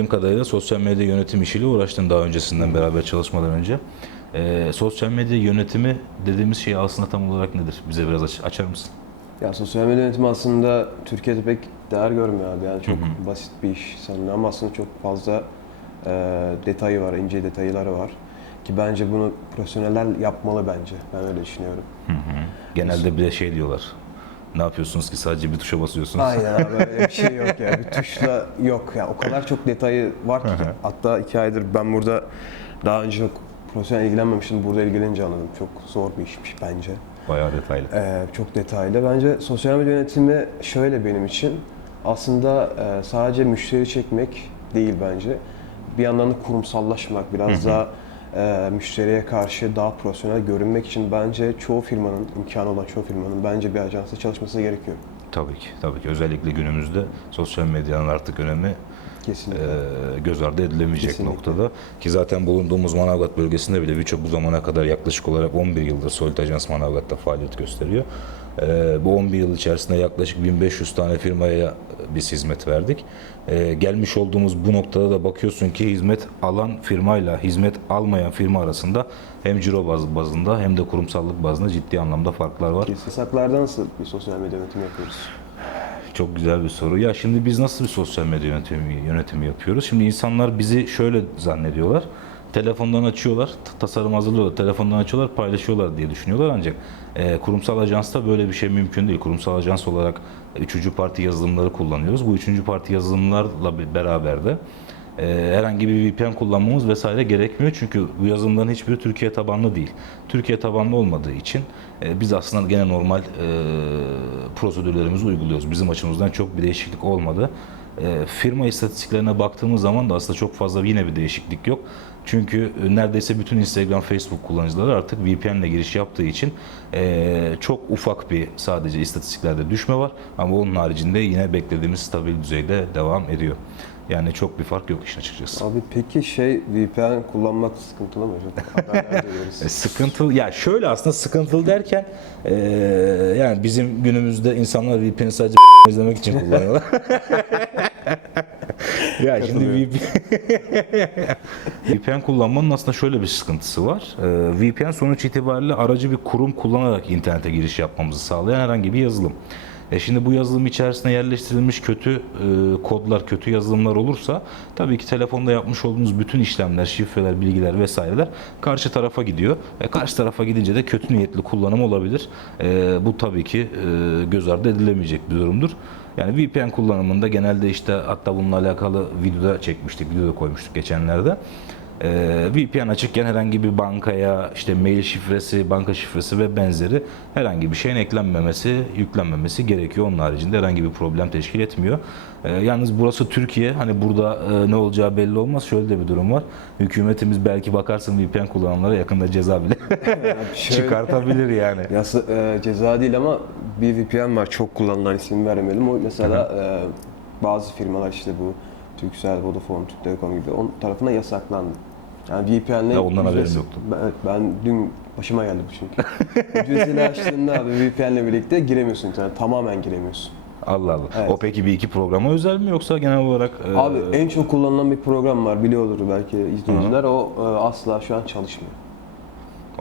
bildiğim kadarıyla sosyal medya yönetim işiyle uğraştın daha öncesinden beraber çalışmadan önce. Ee, sosyal medya yönetimi dediğimiz şey aslında tam olarak nedir? Bize biraz aç- açar mısın? Ya sosyal medya yönetimi aslında Türkiye'de pek değer görmüyor abi. Yani çok Hı hı. basit bir iş sanırım ama aslında çok fazla e, detayı var, ince detayları var. Ki bence bunu profesyoneller yapmalı bence. Ben öyle düşünüyorum. Hı hı. Genelde bir de şey diyorlar. Ne yapıyorsunuz ki sadece bir tuşa basıyorsunuz? Aynen abi öyle bir şey yok ya. Bir tuşla yok ya. O kadar çok detayı var ki. Hatta iki aydır ben burada daha önce çok profesyonel ilgilenmemiştim. Burada ilgilenince anladım. Çok zor bir işmiş bence. Bayağı detaylı. Ee, çok detaylı. Bence sosyal medya yönetimi şöyle benim için. Aslında e, sadece müşteri çekmek değil bence. Bir yandan da kurumsallaşmak, biraz daha e, müşteriye karşı daha profesyonel görünmek için bence çoğu firmanın, imkanı olan çoğu firmanın bence bir ajansta çalışması gerekiyor. Tabii ki. Tabii ki. Özellikle günümüzde sosyal medyanın artık önemi Kesinlikle. e, göz ardı edilemeyecek Kesinlikle. noktada. Ki zaten bulunduğumuz Manavgat bölgesinde bile birçok bu zamana kadar yaklaşık olarak 11 yıldır Solid Ajans Manavgat'ta faaliyet gösteriyor. E, bu 11 yıl içerisinde yaklaşık 1500 tane firmaya biz hizmet verdik. E, gelmiş olduğumuz bu noktada da bakıyorsun ki hizmet alan firmayla hizmet almayan firma arasında hem ciro baz- bazında hem de kurumsallık bazında ciddi anlamda farklar var. Kesin. Yasaklarda nasıl bir sosyal medya yönetimi yapıyoruz? Çok güzel bir soru. Ya şimdi biz nasıl bir sosyal medya yönetimi, yönetimi yapıyoruz? Şimdi insanlar bizi şöyle zannediyorlar. Telefondan açıyorlar, tasarım hazırlıyorlar, telefondan açıyorlar, paylaşıyorlar diye düşünüyorlar ancak e, kurumsal ajansta böyle bir şey mümkün değil. Kurumsal ajans olarak üçüncü parti yazılımları kullanıyoruz. Bu üçüncü parti yazılımlarla beraber de e, herhangi bir VPN kullanmamız vesaire gerekmiyor. Çünkü bu yazılımların hiçbiri Türkiye tabanlı değil. Türkiye tabanlı olmadığı için e, biz aslında gene normal e, prosedürlerimizi uyguluyoruz. Bizim açımızdan çok bir değişiklik olmadı. E, firma istatistiklerine baktığımız zaman da aslında çok fazla yine bir değişiklik yok. Çünkü e, neredeyse bütün Instagram, Facebook kullanıcıları artık VPN ile giriş yaptığı için e, çok ufak bir sadece istatistiklerde düşme var. Ama onun haricinde yine beklediğimiz stabil düzeyde devam ediyor. Yani çok bir fark yok işin açıkçası. Abi peki şey VPN kullanmak sıkıntılı mı hocam? E, Sıkıntılı, ya şöyle aslında sıkıntılı derken e, yani bizim günümüzde insanlar VPN'i sadece izlemek için kullanıyorlar. ya şimdi VPN, VPN kullanmanın aslında şöyle bir sıkıntısı var. E, VPN sonuç itibariyle aracı bir kurum kullanarak internete giriş yapmamızı sağlayan herhangi bir yazılım. E şimdi bu yazılım içerisine yerleştirilmiş kötü e, kodlar, kötü yazılımlar olursa tabii ki telefonda yapmış olduğunuz bütün işlemler, şifreler, bilgiler vesaireler karşı tarafa gidiyor. E, karşı tarafa gidince de kötü niyetli kullanım olabilir. E, bu tabii ki e, göz ardı edilemeyecek bir durumdur. Yani VPN kullanımında genelde işte hatta bununla alakalı videoda çekmiştik, videoda koymuştuk geçenlerde. Ee, VPN açıkken herhangi bir bankaya işte mail şifresi, banka şifresi ve benzeri herhangi bir şeyin eklenmemesi, yüklenmemesi gerekiyor. Onun haricinde herhangi bir problem teşkil etmiyor. Ee, yalnız burası Türkiye. Hani burada e, ne olacağı belli olmaz. Şöyle de bir durum var. Hükümetimiz belki bakarsın VPN kullananlara yakında ceza bile çıkartabilir yani. Yasa, e, ceza değil ama bir VPN var çok kullanılan ismini vermeyelim. O mesela e, bazı firmalar işte bu Turkcell, Vodafone, Türk Telekom gibi onun tarafından yasaklandı. Yani VPN'le Ya ondan haberim ücretsiz- yoktu. Ben, ben dün başıma geldi bu çünkü. Ücretini açtığında abi VPN'le birlikte giremiyorsun internete. Tamamen giremiyorsun. Allah Allah. Evet. O peki bir iki programa özel mi yoksa genel olarak? e, Abi en çok kullanılan bir program var biliyordur belki izleyiciler. O e, asla şu an çalışmıyor.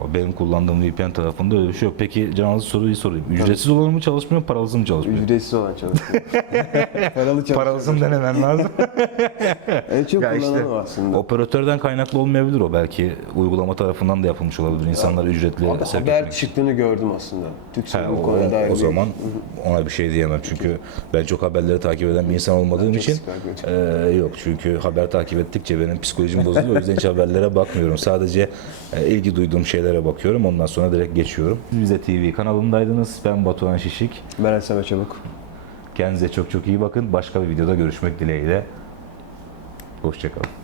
O benim kullandığım VPN tarafında öyle bir şey yok. Peki Canan'ın soruyu sorayım. Ücretsiz olanı mı çalışmıyor, paralısı mı çalışmıyor? Ücretsiz olan çalışıyor. Paralı çalışıyor. Paralısını denemen lazım. En çok Ya işte, o aslında. Operatörden kaynaklı olmayabilir o belki uygulama tarafından da yapılmış olabilir. İnsanlar ücretli Abi sevk haber etmek çıktığını gördüm aslında. Türkcell o, bu konuda o bir- zaman ona bir şey diyemem çünkü ben çok haberleri takip eden bir insan olmadığım için e, yok çünkü haber takip ettikçe benim psikolojim bozuluyor o yüzden hiç haberlere bakmıyorum sadece e, ilgi duyduğum şeylere bakıyorum ondan sonra direkt geçiyorum. Bize TV kanalındaydınız ben Batuhan Şişik Ben Esame Çabuk. kendinize çok çok iyi bakın başka bir videoda görüşmek dileğiyle hoşçakalın.